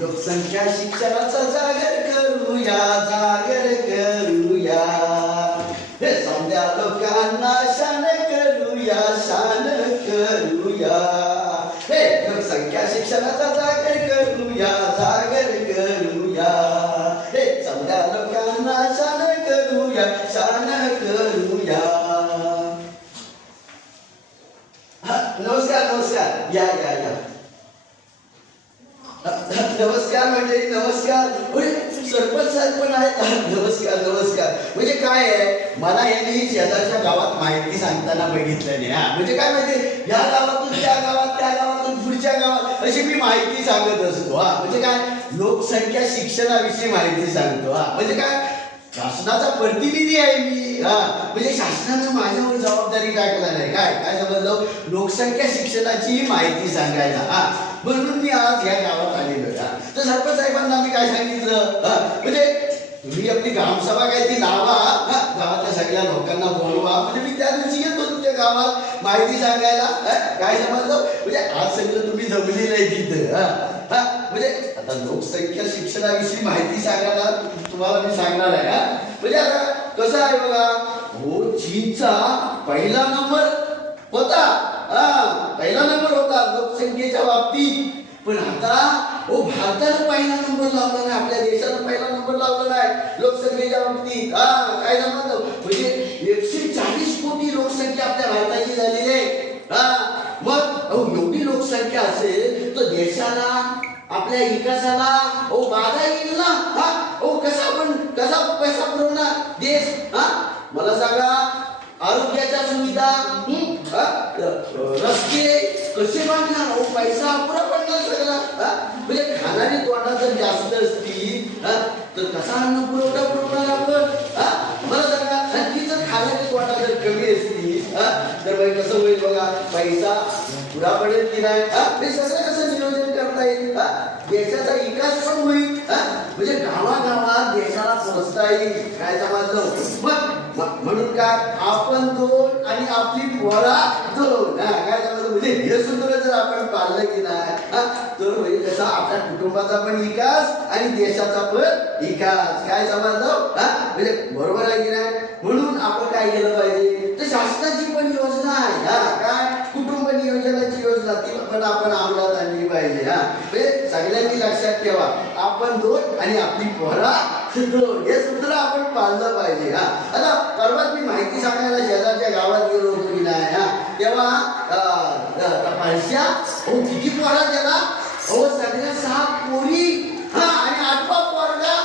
लोकसंख्या शिक्षणाचा जागर करूया, जागर करूया. हे समद्या लोकांना शान करूया, शान करूया. हे लोकसंख्या शिक्षणाचा जागर करूया, जागर करूया. हे समद्या लोकांना शान करूया, शान करूया. नमस्कार नमस्कार, या या या. नमस्कार मंडळी, नमस्कार. सरपंच साहेब पण आहेत. नमस्कार नमस्कार. म्हणजे काय आहे, मला यांनी शेजारच्या गावात माहिती सांगताना बघितलं नाही. म्हणजे काय माहिती, या गावातून त्या गावात, त्या गावातून पुढच्या गावात अशी मी माहिती सांगत असतो. म्हणजे काय, लोकसंख्या शिक्षणाविषयी माहिती सांगतो. म्हणजे काय, शासनाचा प्रतिनिधी आहे मी. म्हणजे शासनानं माझ्यावर जबाबदारी टाकला नाही. काय काय समजलं, लोकसंख्या शिक्षणाची माहिती सांगायला. म्हणून मी आज या गावात आलेलो. तर सरपंच साहेबांना मी काय सांगितलं, म्हणजे तुम्ही आपली ग्रामसभा काय ती लावा, गावातल्या सगळ्या लोकांना बोलवा. म्हणजे मी त्या दिवशी येतो तुमच्या गावात माहिती सांगायला. काय समजलं, म्हणजे आज सगळं तुम्ही जमलेलं आहे तिथं. म्हणजे आता लोकसंख्या शिक्षणाविषयी माहिती सांगायला तुम्हाला मी सांगणार आहे. म्हणजे आता कसं आहे बघा, हो चीनचा पहिला नंबर होता. पहिला नंबर होता लोकसंख्येच्या बाबतीत. पण आता हो भारतानं पहिला नंबर लावला नाही, आपल्या देशानं पहिला नंबर लावला नाही लोकसंख्येच्या बाबतीत. काय समजलं, म्हणजे 140 कोटी लोकसंख्या आपल्या भारताची झालेली आहे. मग एवढी लोकसंख्या असेल तर देशाला, आपल्या विकासाला बाधा येईल ना. कसा पैसा पुरवणार देश? मला सांगा, आरोग्याच्या सुविधा, रस्ते कसे बांधणार? पैसा अपुरा पडणार सगळा. म्हणजे खाणारी तोंडा जर जास्त असतील तर कसा अन्न पुरवठा पुरवणार आपण? मला सांगा, ती जर खाणारी तोंडा जर कमी असतील तर बाई कसं होईल बघा, पैसा पुरा पडेल की नाही? हे सगळं कसं नियोजन करता येईल? देशाचा विकास पण होईल. म्हणजे गावागावात देशाला पोहोचता येईल. काय समजलं? म्हणून काय, आपण दोन आणि आपली पोरा दोन. काय समजलं, म्हणजे हे सूत्र जर आपण पाळलं की नाही तर होईल कसा, आपल्या कुटुंबाचा पण विकास आणि देशाचा पण विकास. काय समजलं? म्हणजे बरोबर आहे की नाही? म्हणून आपण काय केलं पाहिजे, तर शासनाची पण योजना आहे. काय, कुटुंब नियोजनाची योजना, ती पण आपण अंमलात आणली पाहिजे. म्हणजे सगळ्यांनी लक्षात ठेवा, आपण दोन आणि आपली पोरा दोन, हे सूत्र आपण पाळलं पाहिजे. आता परवाच मी माहिती सांगायला शेजारच्या गावात गेलो होतो की नाही, तेव्हा पैशा किती पोरा त्याला, सगळ्या 6 पोरी आणि 8वा पोरगा.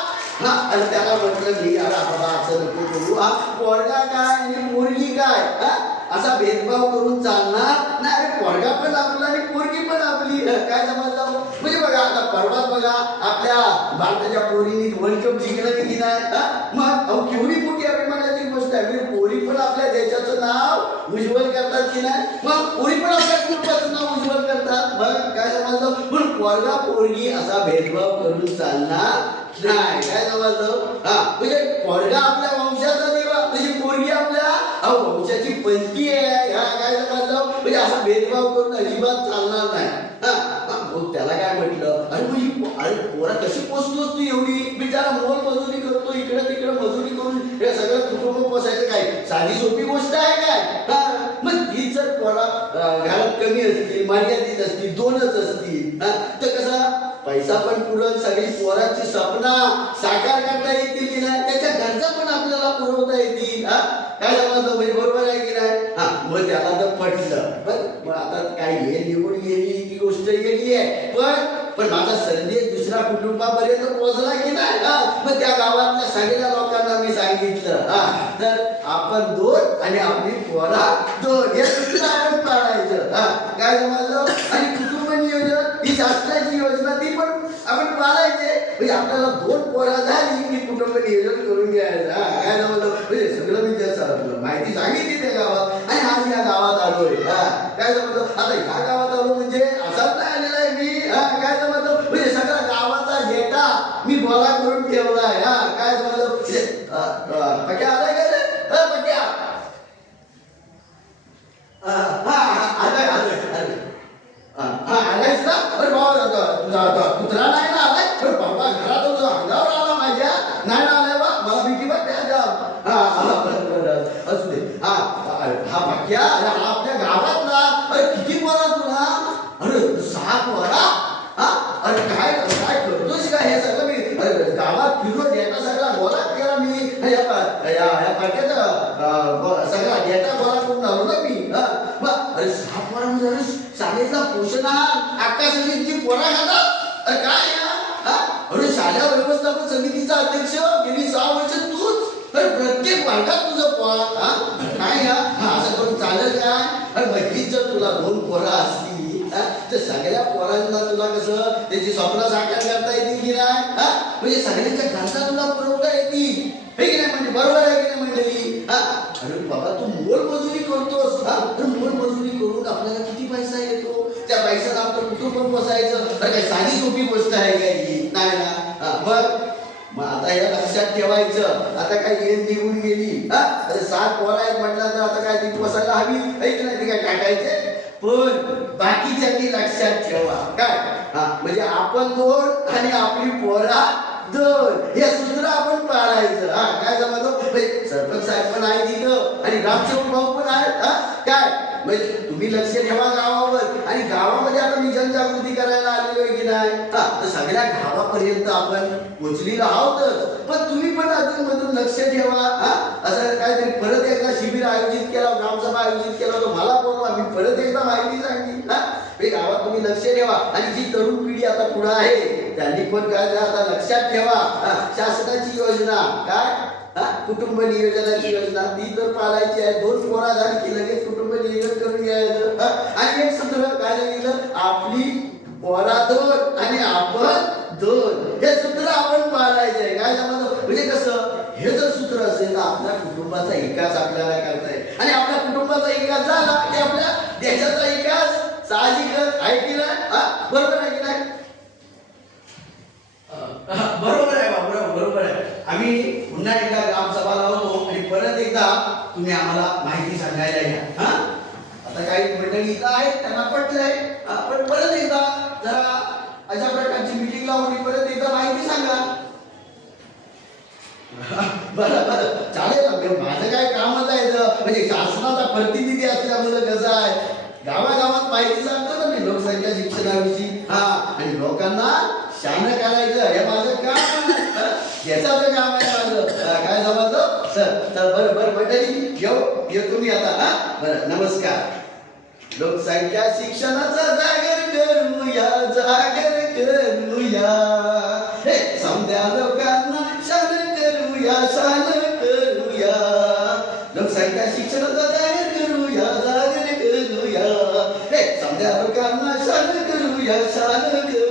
आणि त्याला म्हटलं मी, असं नको करू, पोरगा काय आणि पोरगी काय असा भेदभाव करून चालणार नाही. पोरगा पण आपला आणि पोरगी पण आपली. काय समजलं, म्हणजे बघा आता परवाच बघा आपल्या भारताच्या पोरींनी वर्ल्ड कप जिंकलं की नाही. मग केवढी मोठी अभिमानाची गोष्ट आहे. पोरी पण आपल्या देशाचं नाव उज्ज्वल करतात की नाही. मग पोरी पण आपल्या कुटुंबाचं नाव उज्ज्वल करतात. मग काय समजलं, पण पोरगा पोरगी असा भेदभाव करून चालणार नाही. काय समजलं, म्हणजे पोरगा आपल्या वंशाचा देवा, म्हणजे पोरगी आपल्या वंशाची पंथी आहे. काय समजलं, म्हणजे असा भेदभाव करून अजिबात चालणार नाही. त्याला काय म्हटलं, अरे पोरा कशी पोचतोस तू एवढी, बिचारा मोल मजुरी करतो, इकडे तिकडे मजुरी करून हे सगळं कुटुंब पोसायचं काय साधी सोपी गोष्ट आहे काय? मग ती जर पोरा घरात कमी असतील, मर्यादित असतील, 2च असतील तर कसा पैसा पण पुरत, सगळी पोरांची स्वप्न साकार करता येतील की नाही, त्याच्या गरजा पण आपल्याला पुरवता येतील. काय समजलं, म्हणजे बरोबर आहे की नाही? मग त्याला तर पटलं. मग आता काय हे निवडून गेली ती गोष्ट गेली आहे, पण माझा संदेश दुसऱ्या कुटुंबापर्यंत पोहोचला की नाही. मग त्या गावातल्या सगळ्या लोकांना मी सांगितलं, तर आपण दोन आणि आपली पोरा दोन, हे सूत्र आपण पाळायचं. काय समजलं, आणि कुटुंब नियोजन ही शासनाची योजना, ती पण आपण पाळायचे. म्हणजे आपल्याला 2 पोरा झाली की कुटुंब नियोजन करून घ्यायचं. काय समजलं, म्हणजे सगळं मी त्याचं माहिती सांगितली त्या गावात आणि आज या गावात आलोय. काय समजलं, आता या गावात आलो म्हणजे असाच नाही आलेला आहे मी. काय समजलं, म्हणजे सगळ्या गावाचा डेटा मी गोळा करून ठेवलाय. काय समजलं, पक्या आलाय का रे? पक्या आलायस ना? अरे बाबा तुझा कुत्रा नाही ना आलाय. 6 पोरा. अरे काय काय करतोस का हे सगळं? मी गावात फिरलो, डेटा सगळा गोळा केला मी. या पाट्याचा सगळा डेटा गोळा करून आलो ना मी. अरे 6 पोरा म्हणजे शाळेतला पोषण आहार आकाशाची पोरा खातात. अरे काय अरे शाळा व्यवस्थापन समितीचा अध्यक्ष गेली 6 वर्ष तूच. अरे प्रत्येक वर्गात तुझं पोरा काय असं करून चालेल काय? अरे नक्कीच जर तुला 2 पोरा असतील तर सगळ्या पोरांना तुला कसं त्याची स्वप्न साकार करता येतील की नाही? म्हणजे सगळ्यांच्या गरजा तुला पुरवता येतील हे की नाही? म्हणजे बरोबर आहे की नाही मंडळी? अरे बाबा तू मोलमजुरी करतोस. तर मोलमजुरी करून आपल्याला किती पैसा येतो? त्या पैशाला आपलं कुटुंब बसायचं. तर काही साधी सोपी गोष्ट आहे काय ही? नाही ना. मग आता हे लक्षात ठेवायचं. आता काय येण निघून गेली. अरे 7 पोरं आहेत म्हटलं तर आता काय ती बसायला हवी ऐक नाही ते काय टाकायचे. पण बाकीच्यांनी लक्षात ठेवा काय म्हणजे आपण 2 आणि आपली पोरा 2 हे सूत्र आपण पाळायचं. काय समजलं? सरपंच साहेब पण आहे तिथं आणि ग्रामसेवक भाऊ पण आहेत. काय म्हणजे तुम्ही लक्ष ठेवा गावावर. आणि गावामध्ये आता मी जनजागृती करायला आलेलो आहे की नाही? तर सगळ्या गावापर्यंत आपण पोचलेलो आहोतच. पण तुम्ही पण अजून मधून लक्ष ठेवा. असं काहीतरी परत एकदा शिबिर आयोजित केला, ग्रामसभा आयोजित केला तर मला बोलवा, मी परत एकदा माहिती सांगली. गावात तुम्ही लक्ष ठेवा. आणि जी तरुण पिढी आता पुढे आहे त्यांनी पण काय आता लक्षात ठेवा. शासनाची योजना काय कुटुंब नियोजनाची योजना ती तर पाळायची आहे. 2 पोरा झाली की लगेच कुटुंब नियोजन करून घ्यायचं. आणि एक सूत्र काय सांगितलं? आपली पोरा 2 आणि आपण 2 हे सूत्र आपण पाळायचे आहे. काय समजलं? म्हणजे कसं हे जर सूत्र असेल तर आपल्या कुटुंबाचा विकास आपल्याला करता येईल. आणि आपल्या कुटुंबाचा विकास झाला की आपल्या देशाचा विकास साहजिकच आहे की नाही? बरोबर आहे की नाही? बरोबर आहे बाबूराव, बरोबर आहे. आम्ही पुन्हा एकदा ग्रामसभा लावतो आणि परत एकदा तुम्ही आम्हाला माहिती सांगायला या. आता काही मंडळी इथं आहेत त्यांना पटलंय. पण परत एकदा जरा अशा प्रकारची मीटिंग लावून परत एकदा माहिती सांगा. बरं चालेल. माझं काय कामच आहे म्हणजे शासनाचा प्रतिनिधी असल्यामुळे कसं आहे गावागावात माहिती सांगतो ना मी लोकसंख्या शिक्षणाविषयी. आणि लोकांना शान करायचं हे माझं काम. याचं काम आहे माझं. काय समजलं सर? बरं मंडळी येऊ तुम्ही आता. बरं नमस्कार. लोकसंख्या शिक्षणाचा जागर करूया, जागर करूया. हे समध्या लोकांना शान करूया, शान करूया. लोकसंख्या शिक्षणाचा जागर करूया, जागर करूया. हे समध्या लोकांना शान करूया, शान करूया.